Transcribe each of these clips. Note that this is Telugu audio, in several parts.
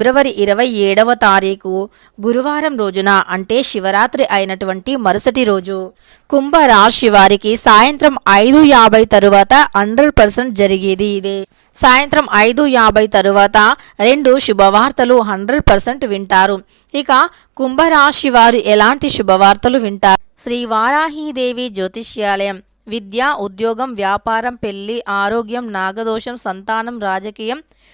ఫిబ్రవరి ఇరవై ఏడవ తారీఖు గురువారం రోజున అంటే శివరాత్రి అయినటువంటి మరుసటి రోజు కుంభరాశి వారికి సాయంత్రం ఐదు యాభై తరువాత హండ్రెడ్ పర్సెంట్ జరిగేది ఇదే. సాయంత్రం ఐదు యాభై తరువాత రెండు శుభవార్తలు హండ్రెడ్ పర్సెంట్ వింటారు. ఇక కుంభరాశి వారు ఎలాంటి శుభవార్తలు వింటారు? శ్రీ వారాహీదేవి జ్యోతిష్యాలయం విద్య ఉద్యోగం వ్యాపారం పెళ్ళి ఆరోగ్యం నాగదోషం సంతానం రాజకీయం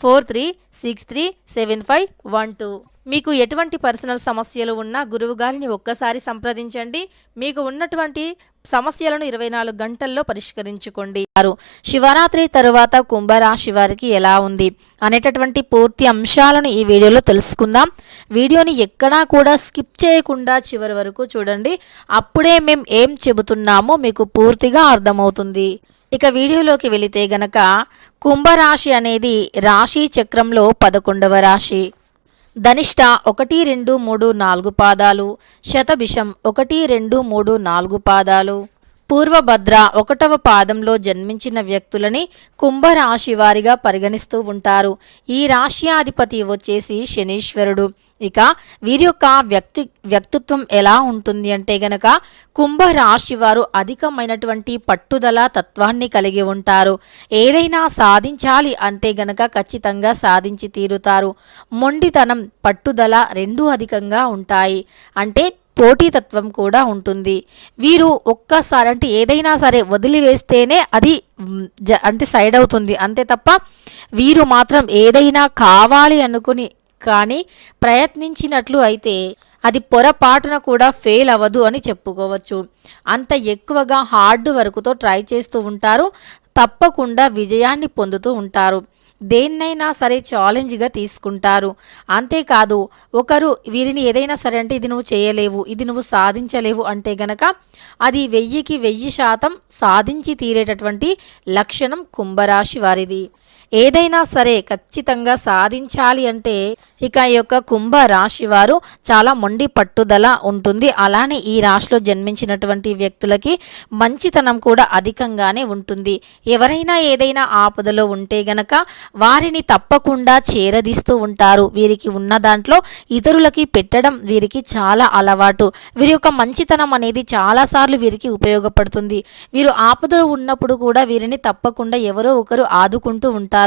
four three six three seven five one two. మీకు ఎటువంటి పర్సనల్ సమస్యలు ఉన్నా గురువు గారిని ఒక్కసారి సంప్రదించండి. మీకు ఉన్నటువంటి సమస్యలను ఇరవై నాలుగు గంటల్లో పరిష్కరించుకోండి. వారు శివరాత్రి తరువాత కుంభరాశి వారికి ఎలా ఉంది అనేటటువంటి పూర్తి అంశాలను ఈ వీడియోలో తెలుసుకుందాం. వీడియోని ఎక్కడా కూడా స్కిప్ చేయకుండా చివరి వరకు చూడండి. అప్పుడే మేము ఏం చెబుతున్నామో మీకు పూర్తిగా అర్థమవుతుంది. ఇక వీడియోలోకి వెళితే గనక కుంభరాశి అనేది రాశి చక్రంలో పదకొండవ రాశి. ధనిష్ట ఒకటి రెండు మూడు నాలుగు పాదాలు. శతభిషం ఒకటి రెండు మూడు నాలుగు పాదాలు. పూర్వభద్ర ఒకటవ పాదంలో జన్మించిన వ్యక్తులని కుంభరాశి వారిగా పరిగణిస్తూ ఉంటారు. ఈ రాశ్యాధిపతి వచ్చేసి శనీశ్వరుడు. ఇక వీరి యొక్క వ్యక్తి వ్యక్తిత్వం ఎలా ఉంటుంది అంటే గనక కుంభరాశి వారు అధికమైనటువంటి పట్టుదల తత్వాన్ని కలిగి ఉంటారు. ఏదైనా సాధించాలి అంటే గనక ఖచ్చితంగా సాధించి తీరుతారు. మొండితనం పట్టుదల రెండూ అధికంగా ఉంటాయి. అంటే పోటీతత్వం కూడా ఉంటుంది. వీరు ఒక్కసారి అంటే ఏదైనా సరే వదిలివేస్తేనే అది జ- అంటే సైడ్ అవుతుంది. అంతే తప్ప వీరు మాత్రం ఏదైనా కావాలి అనుకుని కానీ ప్రయత్నించినట్లు అయితే అది పొరపాటున కూడా ఫెయిల్ అవ్వదు అని చెప్పుకోవచ్చు. అంత ఎక్కువగా హార్డ్ వర్క్తో ట్రై చేస్తూ ఉంటారు. తప్పకుండా విజయాన్ని పొందుతూ ఉంటారు. దేన్నైనా సరే ఛాలెంజ్గా తీసుకుంటారు. అంతేకాదు ఒకరు వీరిని ఏదైనా సరే అంటే ఇది నువ్వు చేయలేవు ఇది నువ్వు సాధించలేవు అంటే గనక అది వెయ్యికి వెయ్యి శాతం సాధించి తీరేటటువంటి లక్షణం కుంభరాశి వారిది. ఏదైనా సరే ఖచ్చితంగా సాధించాలి అంటే ఇక ఈ యొక్క కుంభ రాశి వారు చాలా మొండి పట్టుదల ఉంటుంది. అలానే ఈ రాశిలో జన్మించినటువంటి వ్యక్తులకి మంచితనం కూడా అధికంగానే ఉంటుంది. ఎవరైనా ఏదైనా ఆపదలో ఉంటే గనక వారిని తప్పకుండా చేరదీస్తూ ఉంటారు. వీరికి ఉన్న దాంట్లో ఇతరులకి పెట్టడం వీరికి చాలా అలవాటు. వీరి యొక్క మంచితనం అనేది చాలాసార్లు వీరికి ఉపయోగపడుతుంది. వీరు ఆపదలో ఉన్నప్పుడు కూడా వీరిని తప్పకుండా ఎవరో ఒకరు ఆదుకుంటూ ఉంటారు.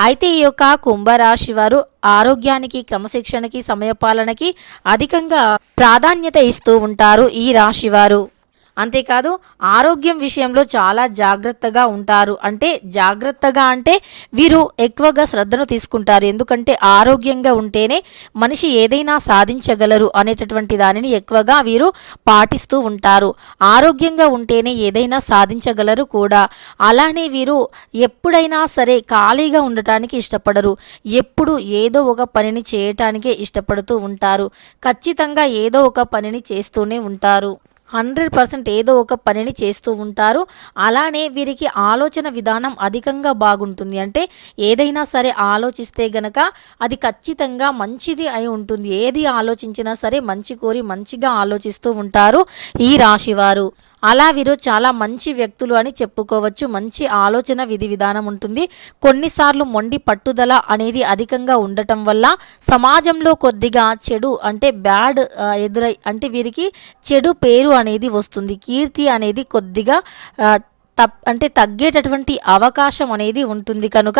అయితే ఈ యొక్క కుంభరాశి వారు ఆరోగ్యానికి క్రమశిక్షణకి సమయపాలనకి అధికంగా ప్రాధాన్యత ఇస్తూ ఉంటారు ఈ రాశి వారు. అంతేకాదు ఆరోగ్యం విషయంలో చాలా జాగ్రత్తగా ఉంటారు. అంటే జాగ్రత్తగా అంటే వీరు ఎక్కువగా శ్రద్ధను తీసుకుంటారు. ఎందుకంటే ఆరోగ్యంగా ఉంటేనే మనిషి ఏదైనా సాధించగలరు అనేటటువంటి దానిని ఎక్కువగా వీరు పాటిస్తూ ఉంటారు. ఆరోగ్యంగా ఉంటేనే ఏదైనా సాధించగలరు కూడా. అలానే వీరు ఎప్పుడైనా సరే ఖాళీగా ఉండటానికి ఇష్టపడరు. ఎప్పుడు ఏదో ఒక పనిని చేయటానికే ఇష్టపడుతూ ఉంటారు. ఖచ్చితంగా ఏదో ఒక పనిని చేస్తూనే ఉంటారు. హండ్రెడ్ పర్సెంట్ ఏదో ఒక పనిని చేస్తూ ఉంటారు. అలానే వీరికి ఆలోచన విధానం అధికంగా బాగుంటుంది. అంటే ఏదైనా సరే ఆలోచిస్తే గనక అది ఖచ్చితంగా మంచిది అయి ఉంటుంది. ఏది ఆలోచించినా సరే మంచి కోరి మంచిగా ఆలోచిస్తూ ఉంటారు ఈ రాశివారు. అలా వీరు చాలా మంచి వ్యక్తులు అని చెప్పుకోవచ్చు. మంచి ఆలోచన విధి విధానం ఉంటుంది. కొన్నిసార్లు మొండి పట్టుదల అనేది అధికంగా ఉండటం వల్ల సమాజంలో కొద్దిగా చెడు అంటే బ్యాడ్ ఎదురై అంటే వీరికి చెడు పేరు అనేది వస్తుంది. కీర్తి అనేది కొద్దిగా తప్ అంటే తగ్గేటటువంటి అవకాశం అనేది ఉంటుంది. కనుక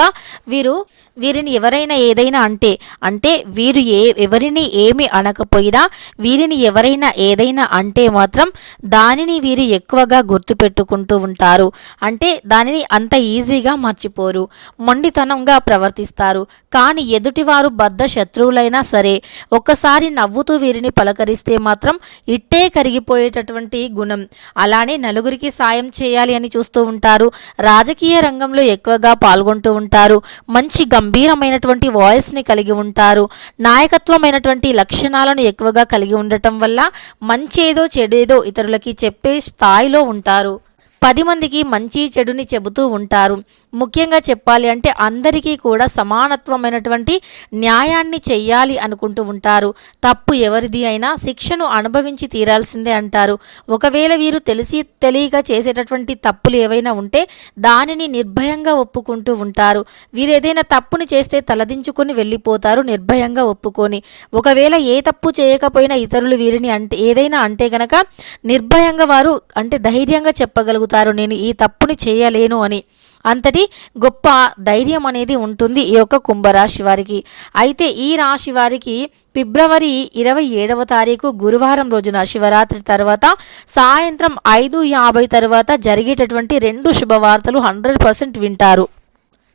వీరు వీరిని ఎవరైనా ఏదైనా అంటే అంటే వీరు ఏ ఎవరిని ఏమి అనకపోయినా వీరిని ఎవరైనా ఏదైనా అంటే మాత్రం దానిని వీరు ఎక్కువగా గుర్తుపెట్టుకుంటూ ఉంటారు. అంటే దానిని అంత ఈజీగా మర్చిపోరు. మొండితనంగా ప్రవర్తిస్తారు. కానీ ఎదుటివారు బద్ద శత్రువులైనా సరే ఒక్కసారి నవ్వుతూ వీరిని పలకరిస్తే మాత్రం ఇట్టే కరిగిపోయేటటువంటి గుణం. అలానే నలుగురికి సాయం చేయాలి అని చూస్తే చూస్తూ ఉంటారు. రాజకీయ రంగంలో ఎక్కువగా పాల్గొంటూ ఉంటారు. మంచి గంభీరమైనటువంటి వాయిస్ని కలిగి ఉంటారు. నాయకత్వమైనటువంటి లక్షణాలను ఎక్కువగా కలిగి ఉండటం వల్ల మంచేదో చెడేదో ఇతరులకి చెప్పే స్థాయిలో ఉంటారు. పది మందికి మంచి చెడుని చెబుతూ ఉంటారు. ముఖ్యంగా చెప్పాలి అంటే అందరికీ కూడా సమానత్వమైనటువంటి న్యాయాన్ని చెయ్యాలి అనుకుంటూ ఉంటారు. తప్పు ఎవరిది అయినా శిక్షను అనుభవించి తీరాల్సిందే అంటారు. ఒకవేళ వీరు తెలిసి తెలియక చేసేటటువంటి తప్పులు ఏవైనా ఉంటే దానిని నిర్భయంగా ఒప్పుకుంటూ ఉంటారు. వీరు ఏదైనా తప్పుని చేస్తే తలదించుకొని వెళ్ళిపోతారు నిర్భయంగా ఒప్పుకొని. ఒకవేళ ఏ తప్పు చేయకపోయినా ఇతరులు వీరిని అంటే ఏదైనా అంటే గనక నిర్భయంగా వారు అంటే ధైర్యంగా చెప్పగలుగుతారు నేను ఈ తప్పుని చేయలేను అని. అంతటి గొప్ప ధైర్యం అనేది ఉంటుంది ఈ యొక్క కుంభరాశి వారికి. అయితే ఈ రాశి వారికి ఫిబ్రవరి ఇరవై ఏడవ తారీఖు గురువారం రోజున శివరాత్రి తర్వాత సాయంత్రం ఐదు యాభై తర్వాత జరిగేటటువంటి రెండు శుభవార్తలు హండ్రెడ్ పర్సెంట్ వింటారు.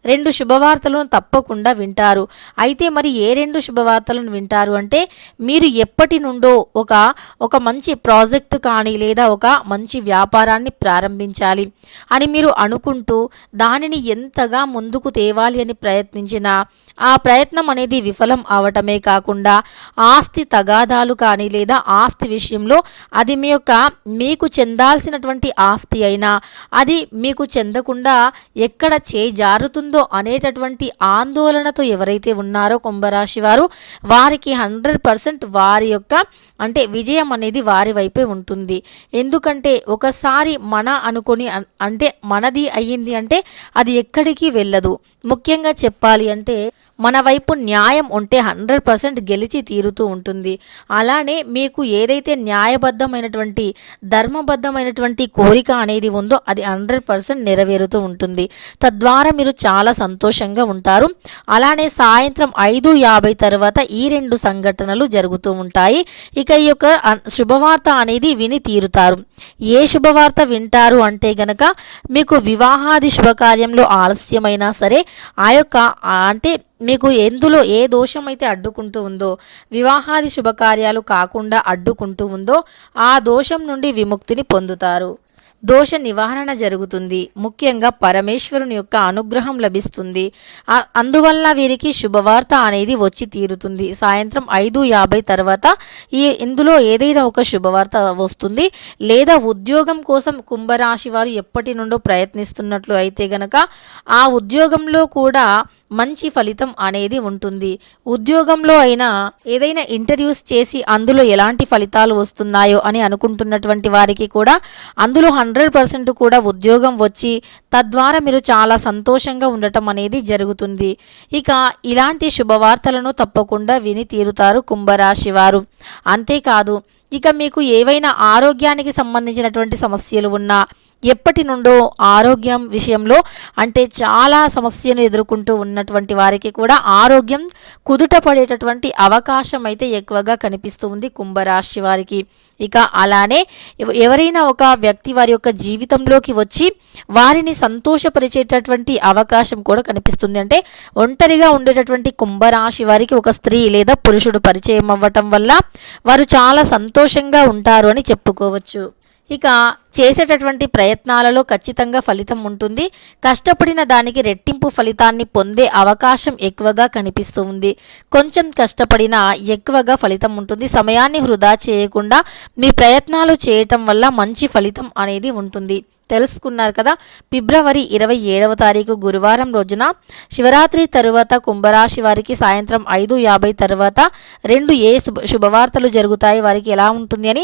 రెండు శుభవార్తలను తప్పకుండా వింటారు. అయితే మరి ఏ రెండు శుభవార్తలను వింటారు అంటే మీరు ఎప్పటి నుండో ఒక ఒక మంచి ప్రాజెక్టు కానీ లేదా ఒక మంచి వ్యాపారాన్ని ప్రారంభించాలి అని మీరు అనుకుంటూ దానిని ఎంతగా ముందుకు తేవాలి అని ప్రయత్నించినా ఆ ప్రయత్నం అనేది విఫలం అవటమే కాకుండా ఆస్తి తగాదాలు కానీ లేదా ఆస్తి విషయంలో అది మీ యొక్క మీకు చెందాల్సినటువంటి ఆస్తి అయినా అది మీకు చెందకుండా ఎక్కడ చేజారుతుందో అనేటటువంటి ఆందోళనతో ఎవరైతే ఉన్నారో కుంభరాశి వారు వారికి హండ్రెడ్ పర్సెంట్ వారి యొక్క అంటే విజయం అనేది వారి వైపే ఉంటుంది. ఎందుకంటే ఒకసారి మన అనుకొని అంటే మనది అయ్యింది అంటే అది ఎక్కడికి వెళ్ళదు. ముఖ్యంగా చెప్పాలి అంటే మన వైపు న్యాయం ఉంటే హండ్రెడ్ పర్సెంట్ గెలిచి తీరుతూ ఉంటుంది. అలానే మీకు ఏదైతే న్యాయబద్ధమైనటువంటి ధర్మబద్ధమైనటువంటి కోరిక అనేది ఉందో అది హండ్రెడ్ పర్సెంట్ నెరవేరుతూ ఉంటుంది. తద్వారా మీరు చాలా సంతోషంగా ఉంటారు. అలానే సాయంత్రం ఐదు యాభై తర్వాత ఈ రెండు సంఘటనలు జరుగుతూ ఉంటాయి. ఇక ఈ యొక్క శుభవార్త అనేది విని తీరుతారు. ఏ శుభవార్త వింటారు అంటే గనక మీకు వివాహాది శుభకార్యంలో ఆలస్యమైనా సరే ఆ యొక్క అంటే మీకు ఎందులో ఏ దోషం అయితే అడ్డుకుంటూ ఉందో వివాహాది శుభకార్యాలు కాకుండా అడ్డుకుంటూ ఉందో ఆ దోషం నుండి విముక్తిని పొందుతారు. దోష నివారణ జరుగుతుంది. ముఖ్యంగా పరమేశ్వరుని యొక్క అనుగ్రహం లభిస్తుంది. అందువల్ల వీరికి శుభవార్త అనేది వచ్చి తీరుతుంది. సాయంత్రం ఐదు యాభై తర్వాత ఈ ఇందులో ఏదైనా ఒక శుభవార్త వస్తుంది. లేదా ఉద్యోగం కోసం కుంభరాశి వారు ఎప్పటి నుండో ప్రయత్నిస్తున్నట్లు అయితే గనక ఆ ఉద్యోగంలో కూడా మంచి ఫలితం అనేది ఉంటుంది. ఉద్యోగంలో అయినా ఏదైనా ఇంటర్వ్యూస్ చేసి అందులో ఎలాంటి ఫలితాలు వస్తున్నాయో అని అనుకుంటున్నటువంటి వారికి కూడా అందులో హండ్రెడ్ పర్సెంట్ కూడా ఉద్యోగం వచ్చి తద్వారా మీరు చాలా సంతోషంగా ఉండటం అనేది జరుగుతుంది. ఇక ఇలాంటి శుభవార్తలను తప్పకుండా విని తీరుతారు కుంభరాశి వారు. అంతేకాదు ఇక మీకు ఏవైనా ఆరోగ్యానికి సంబంధించినటువంటి సమస్యలు ఉన్నా ఎప్పటి నుండో ఆరోగ్యం విషయంలో అంటే చాలా సమస్యను ఎదుర్కొంటూ ఉన్నటువంటి వారికి కూడా ఆరోగ్యం కుదుట పడేటటువంటి అవకాశం అయితే ఎక్కువగా కనిపిస్తూ ఉంది కుంభరాశి వారికి. ఇక అలానే ఎవ- ఎవరైనా ఒక వ్యక్తి వారి యొక్క జీవితంలోకి వచ్చి వారిని సంతోషపరిచేటటువంటి అవకాశం కూడా కనిపిస్తుంది. అంటే ఒంటరిగా ఉండేటటువంటి కుంభరాశి వారికి ఒక స్త్రీ లేదా పురుషుడు పరిచయం అవ్వటం వల్ల వారు చాలా సంతోషంగా ఉంటారు అని చెప్పుకోవచ్చు. ఇక చేసేటటువంటి ప్రయత్నాలలో ఖచ్చితంగా ఫలితం ఉంటుంది. కష్టపడిన దానికి రెట్టింపు ఫలితాన్ని పొందే అవకాశం ఎక్కువగా కనిపిస్తూ ఉంది. కొంచెం కష్టపడినా ఎక్కువగా ఫలితం ఉంటుంది. సమయాన్ని వృధా చేయకుండా మీ ప్రయత్నాలు చేయటం వల్ల మంచి ఫలితం అనేది ఉంటుంది. తెలుసుకున్నారు కదా ఫిబ్రవరి ఇరవై ఏడవ తారీఖు గురువారం రోజున శివరాత్రి తరువాత కుంభరాశి వారికి సాయంత్రం ఐదు యాభై తర్వాత రెండు ఏ శుభ శుభవార్తలు జరుగుతాయి. వారికి ఎలా ఉంటుంది అని